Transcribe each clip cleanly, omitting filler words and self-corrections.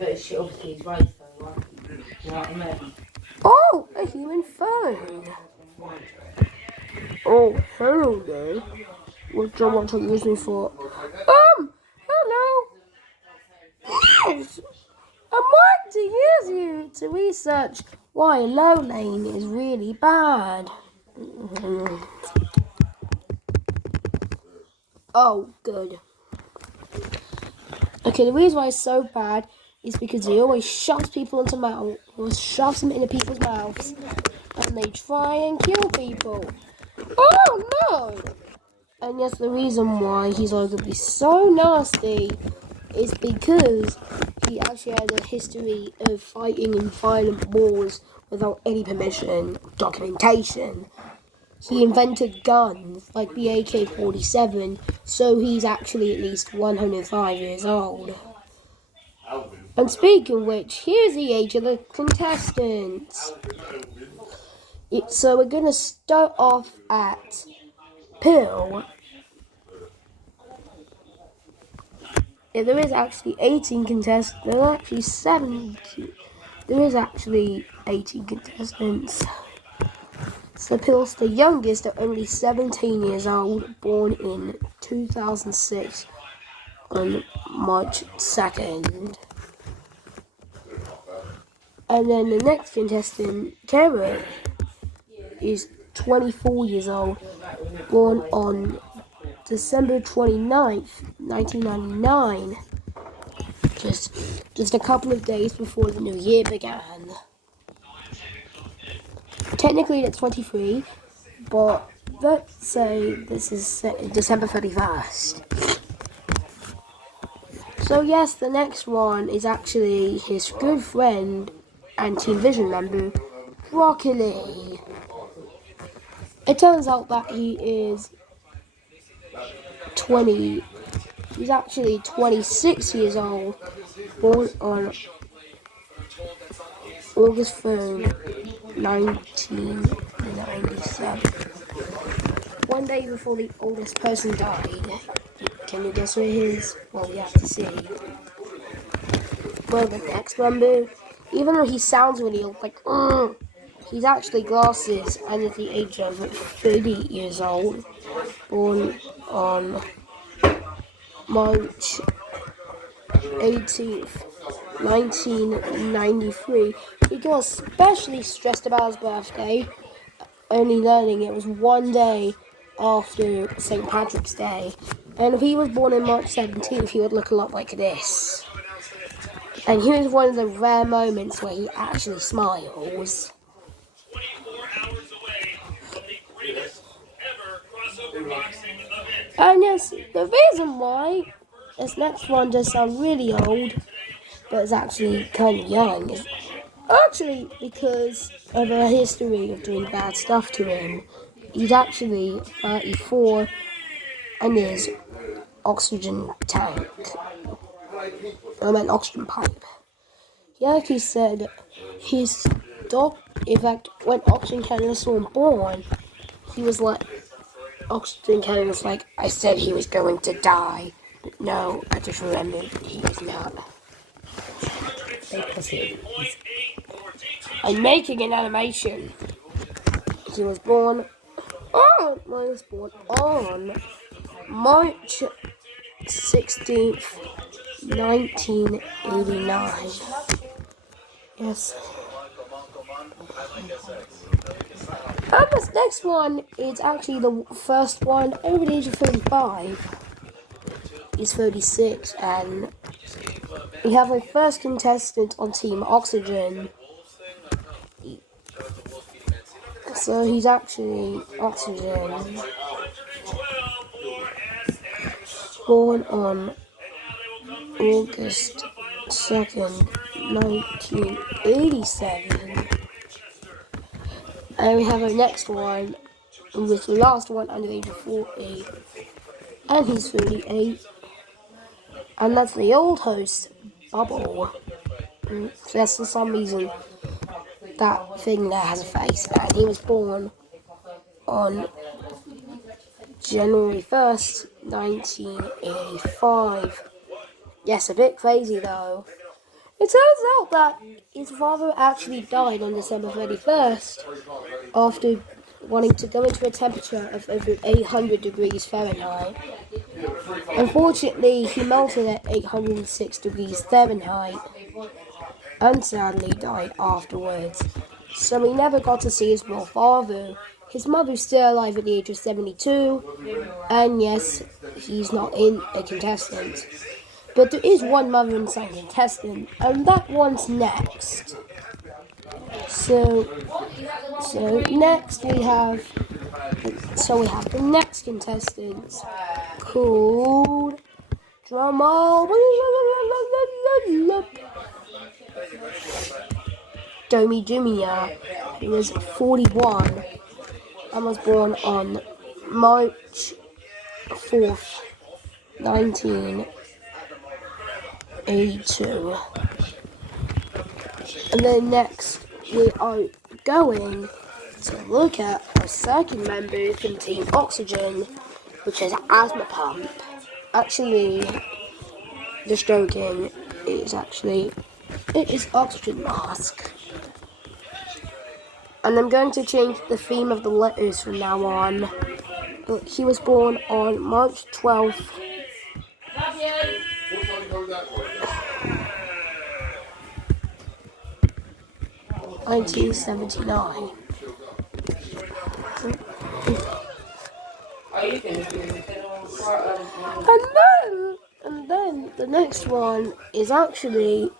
But she obviously is right though, right? You know what I mean? Oh, a human phone. Oh, hello there. What do you want to use me for? Hello. Yes, I'm going to use you to research why low lane is really bad. Oh, good. Okay, the reason why it's so bad is because he always shoves people into mouth. He always shoves them into people's mouths, and they try and kill people. Oh no! And yes, the reason why he's going to be so nasty is because he actually had a history of fighting in violent wars without any permission, documentation. He invented guns like the AK-47, so he's actually at least 105 years old. And speaking of which, here's the age of the contestants. So we're going to start off at Pill. Yeah, there is actually 18 contestants. There are actually 17. There is actually 18 contestants. So Pill's the youngest at only 17 years old, born in 2006 on March 2nd. And then the next contestant, Kara, is 24 years old, born on December 29th, 1999. Just a couple of days before the new year began. Technically it's 23, but let's say this is December 31st. So yes, the next one is actually his good friend and Team Vision member, Broccoli. It turns out that he is 20. He's actually 26 years old, born on August 3rd, 1997. One day before the oldest person died. Can you guess who it is? Well, we have to see. Well, the next member, even though he sounds really old, like, he's actually glasses and at the age of 30 years old, born on March 18th, 1993. He got especially stressed about his birthday, only learning it was one day after St. Patrick's Day. And if he was born on March 17th, he would look a lot like this. And here's one of the rare moments where he actually smiles. And yes, the reason why this next one does sound really old, but it's actually kind of young, is actually because of a history of doing bad stuff to him. He's actually 34 and his oxygen tank. I meant oxygen pipe. He actually said his dog, in fact, when oxygen cannon saw him born, he was like, oxygen cannon was like, I said he was going to die. But no, I just remembered he was not. I'm making an animation. He was born on March 16th, 1989. Yes. And this next one is actually the first one over the age of 35. He's 36, and we have our first contestant on Team Oxygen. So he's actually Oxygen. Born on August 2nd, 1987. And we have our next one, who was the last one under the age of 40. And he's 38. And that's the old host, Bubble. So that's for some reason that thing there has a face. And he was born on January 1st, 1985. Yes, a bit crazy though. It turns out that his father actually died on December 31st after wanting to go into a temperature of over 800 degrees Fahrenheit. Unfortunately, he melted at 806 degrees Fahrenheit and sadly died afterwards. So he never got to see his real father. His mother's still alive at the age of 72, and yes, he's not in a contestant. But there is one mother and son contestant, and that one's next. So next we have the next contestant called drumroll Domi Jumia, who was 41 and was born on March 4th, 1982. And then next we are going to look at our second member from Team Oxygen, which is Asthma Pump. Actually, just joking, it is Oxygen Mask. And I'm going to change the theme of the letters from now on. He was born on March 12th. 1979. And then the next one is actually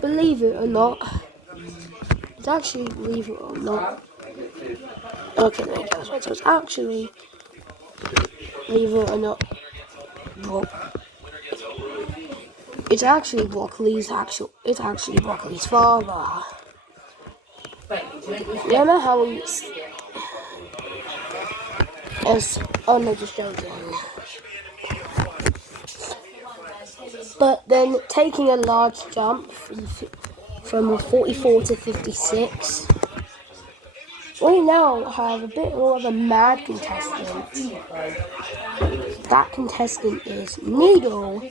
believe it or not. Okay, there you go. So it's actually, believe it or not, it's actually Broccoli's father. Remember how oh no, just joking. But then taking a large jump from 44 to 56, we now have a bit more of a mad contestant. That contestant is Needle.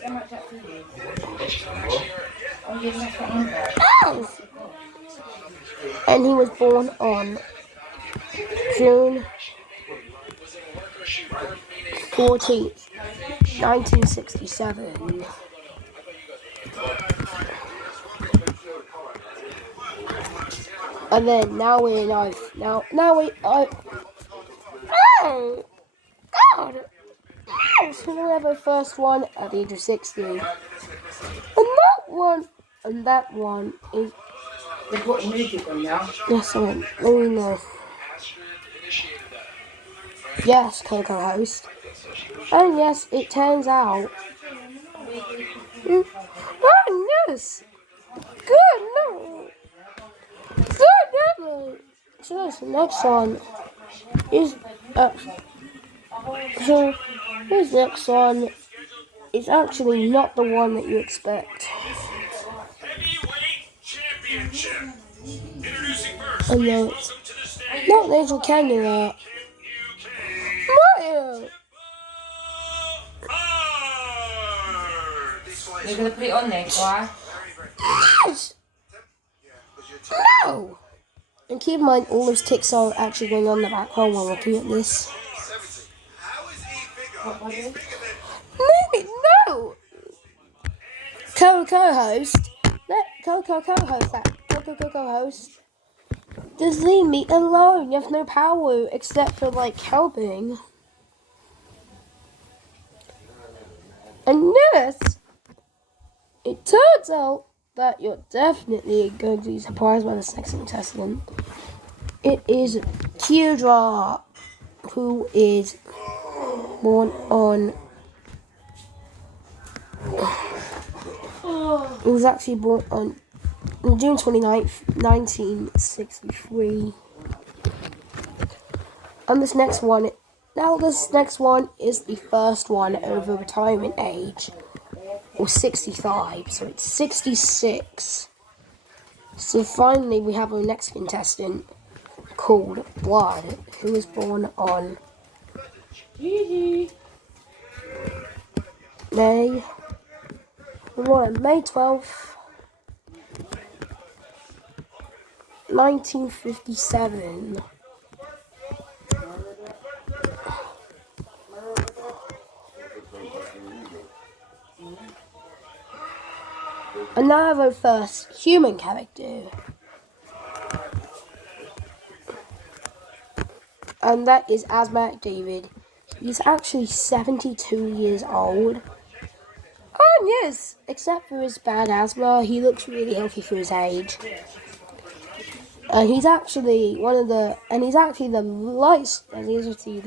And he was born on June 14th, 1967. And then now we're in our oh God! So we have our first one at the age of 60. And that one is. They've got music on now. Yes, let me know. Yes, co-host. And yes, it turns out. Oh, yes! Good, no! Good, no! So this next one is. So this next one is actually not the one that you expect. Oh no, it's not Nasal Cannula. Mario! You're going to put it on there, why? Yes! No! And keep in mind, all those ticks are actually going on in the background while looking at this. Maybe, no! Co-host. Co-host. Just leave me alone. You have no power except for, like, helping. And yes, it turns out that you're definitely going to be surprised by this next contestant. It is Teardrop, who is born on. He was actually born on June 29th, 1963. And this next one is the first one over retirement age, or 65, so it's 66. So finally we have our next contestant called Blood, who was born on May 12th, 1957. And now I have our first human character. And that is Asthmatic David. He's actually 72 years old. Oh yes, except for his bad asthma, he looks really healthy for his age. And he's actually the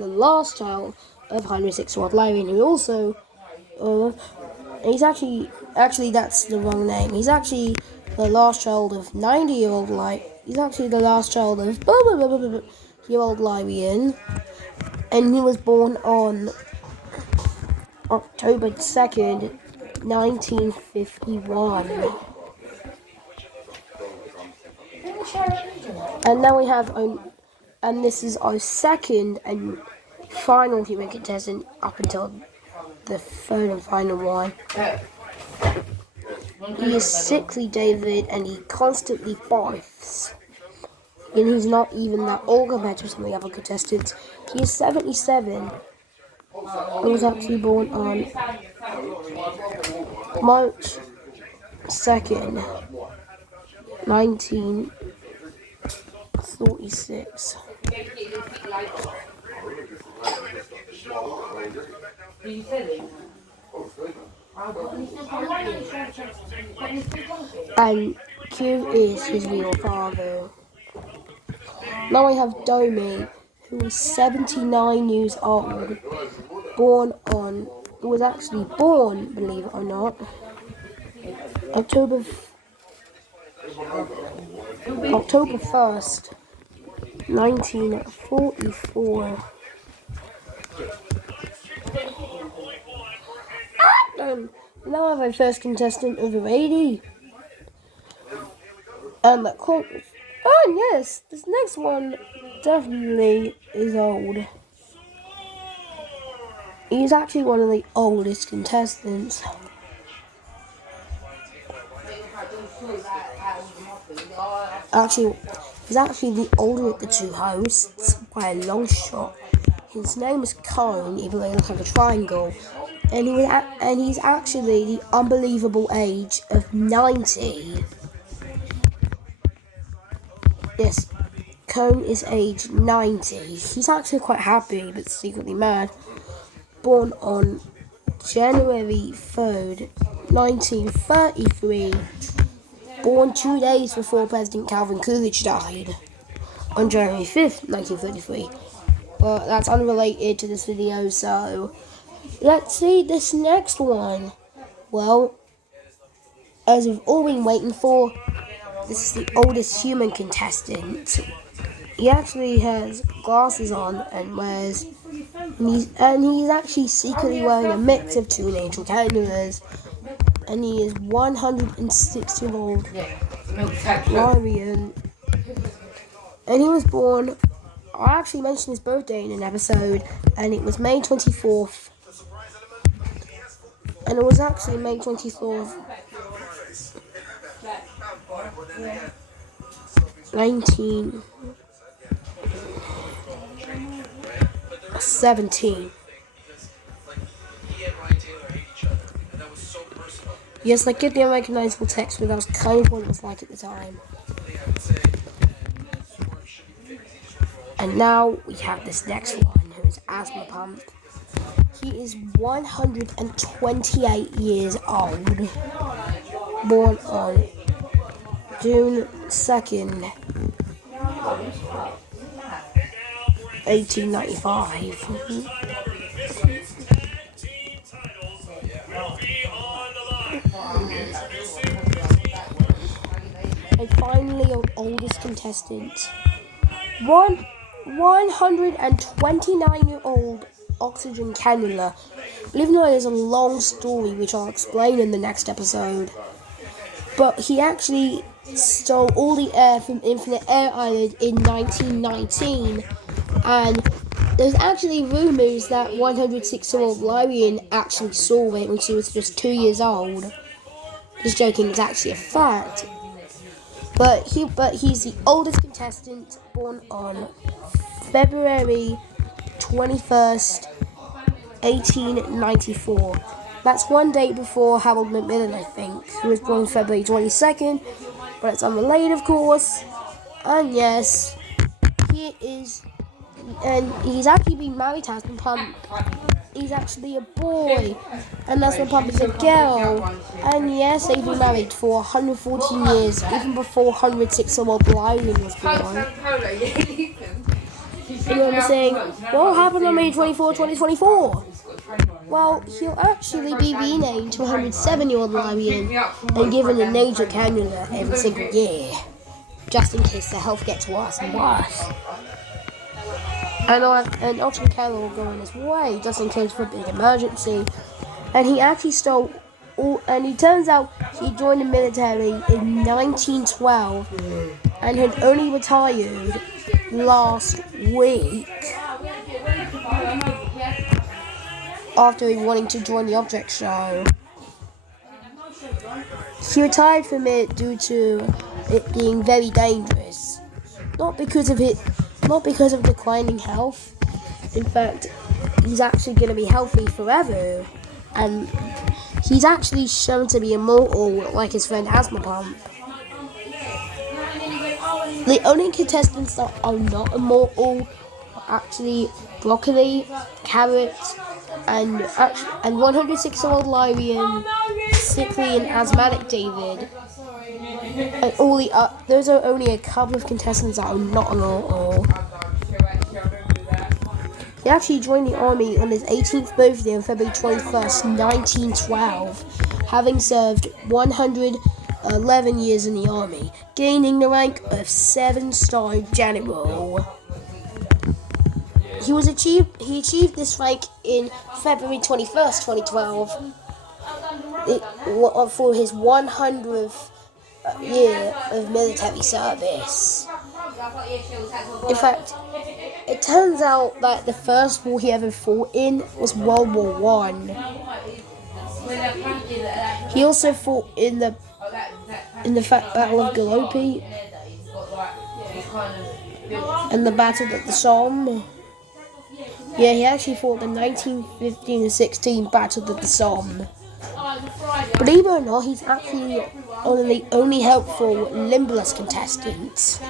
last child of Heinrich VI Levin, who also, he's actually that's the wrong name. He's actually the last child of 90-year-old He's actually the last child of year old Lyrian, and he was born on October 2nd, 1951. And now we have, and this is our second and final human contestant up until the third and final one. He is sickly David, and he constantly barfs. And he's not even that old compared to some of the other contestants. He is 77. He was actually born on March 2nd, 1946. And Q is his real father. Now we have Domi, who is 79 years old, who was actually born, believe it or not, October 1st, 1944. Now I have our first contestant over 80. And that quote. Oh yes, this next one definitely is old. He's actually one of the oldest contestants. He's actually the older of the two hosts by a long shot. His name is Cone, even though he looks like a triangle. And he's actually the unbelievable age of 90. Yes, Cone is age 90. He's actually quite happy, but secretly mad. Born on January 3rd, 1933. Born 2 days before President Calvin Coolidge died. On January 5th, 1933. Well, that's unrelated to this video, so let's see this next one. Well, as we've all been waiting for, this is the oldest human contestant. He actually has glasses on and he's actually secretly wearing a mix of two natural cannulas. And he is 106-year-old Lyrian. And he was born, I actually mentioned his birthday in an episode, and it was May 24th. And it was actually May 24th, 1917. Yes, I get the unrecognizable text, but that was kind of what it was like at the time. And now we have this next one, who is Asthma Pump. He is 128 years old. Born on June 2nd, 1895. And finally, our oldest contestant, 129-year-old oxygen cannula. Believe it or not, there's a long story which I'll explain in the next episode. But he actually stole all the air from Infinite Air Island in 1919, and There's actually rumours that 106-year-old Larian actually saw it when she was just 2 years old. Just joking, it's actually a fact. But he's the oldest contestant, born on February 21st, 1894. That's one date before Harold Macmillan, I think, who was born February 22nd, but it's unrelated, of course. And yes, he's actually been married to Aspen Pump. He's actually a boy, and Aspen Pump is a girl. And yes, they've been married for 114 years, even before 106-year-old Larian was born. You know what I'm saying? What happened on May 24, 2024? Well, he'll actually be renamed to 107-year-old Larian and given a nasal cannula every single year, just in case the health gets worse and worse. And oxygen cannula will go in his way, just in case for a big emergency. And he actually and it turns out he joined the military in 1912 and had only retired last week after wanting to join the object show. He retired from it due to it being very dangerous, not because of declining health. In fact, he's actually going to be healthy forever, and he's actually shown to be immortal like his friend Asthma Pump. The only contestants that are not immortal are actually Broccoli, Carrot, and 106-year-old Larian, sickly and asthmatic David. And those are only a couple of contestants that are not immortal. He actually joined the army on his 18th birthday on February 21st, 1912, having served 111 years in the army, gaining the rank of 7-star general. He achieved this rank in February 21st, 2012, for his 100th year of military service. In fact, it turns out that the first war he ever fought in was World War I. He also fought in the Battle of Gallipoli and the Battle of the Somme. Yeah, he actually fought the 1915-16 Battle of the Somme. Believe it or not, he's actually one of the only helpful limbless contestants.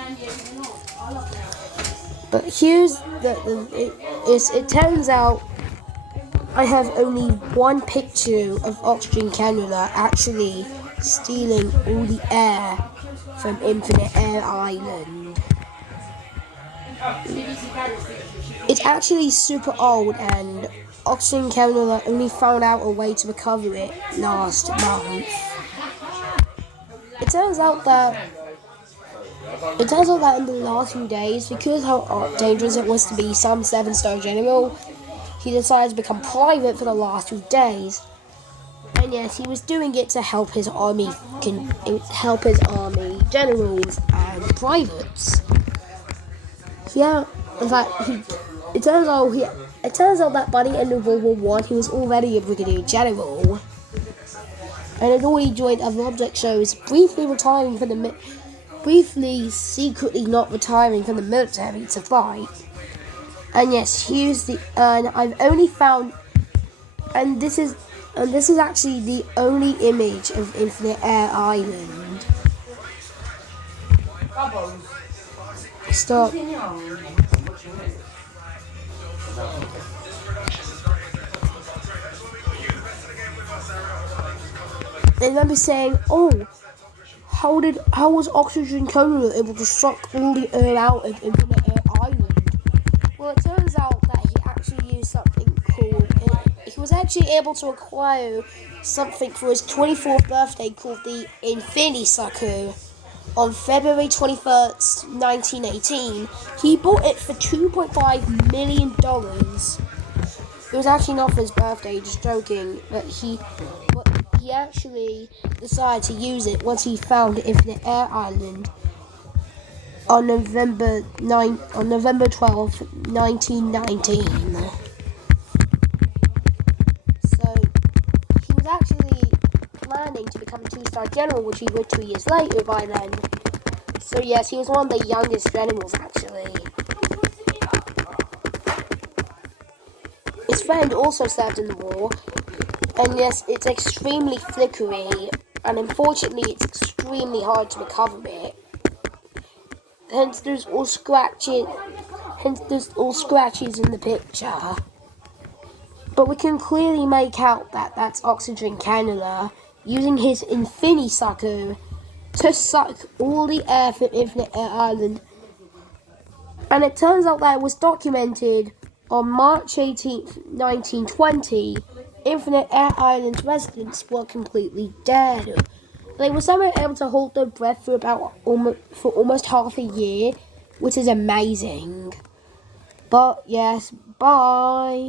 But here's it turns out I have only one picture of Oxygen Cannula actually stealing all the air from Infinite Air Island. It's actually super old, and Oxygen Cannula only found out a way to recover it last month. It turns out that in the last few days, because how dangerous it was to be some 7-star general, he decided to become private for the last few days. And yes, he was doing it to help his army generals and privates. Yeah, in fact, it turns out that by the end of World War I, he was already a brigadier general, and had already joined other object shows, briefly secretly not retiring from the military to fight. And yes, I've only found, and this is actually the only image of Infinite Air Island. Stop. I remember saying, how was Oxygen Cannula able to suck all the air out of Infinite Air Island? Well, it turns out that he actually used something he was actually able to acquire something for his 24th birthday called the Infinity Sucker. On February 21st, 1918, he bought it for $2.5 million. It was actually not for his birthday, just joking, but he actually decided to use it once he found Infinite Air Island. on November 12th, 1919. So he was actually planning to become a 2-star general, which he would 2 years later by then. So yes, he was one of the youngest generals actually. His friend also served in the war, and yes, it's extremely flickery, and unfortunately it's extremely hard to recover it. Hence there's all scratches in the picture. But we can clearly make out that that's oxygen cannula using his infinity sucker to suck all the air from Infinite Air Island. And it turns out that it was documented on March 18th, 1920. Infinite Air Island's residents were completely dead. They were somehow able to hold their breath for almost half a year, which is amazing. But yes, bye.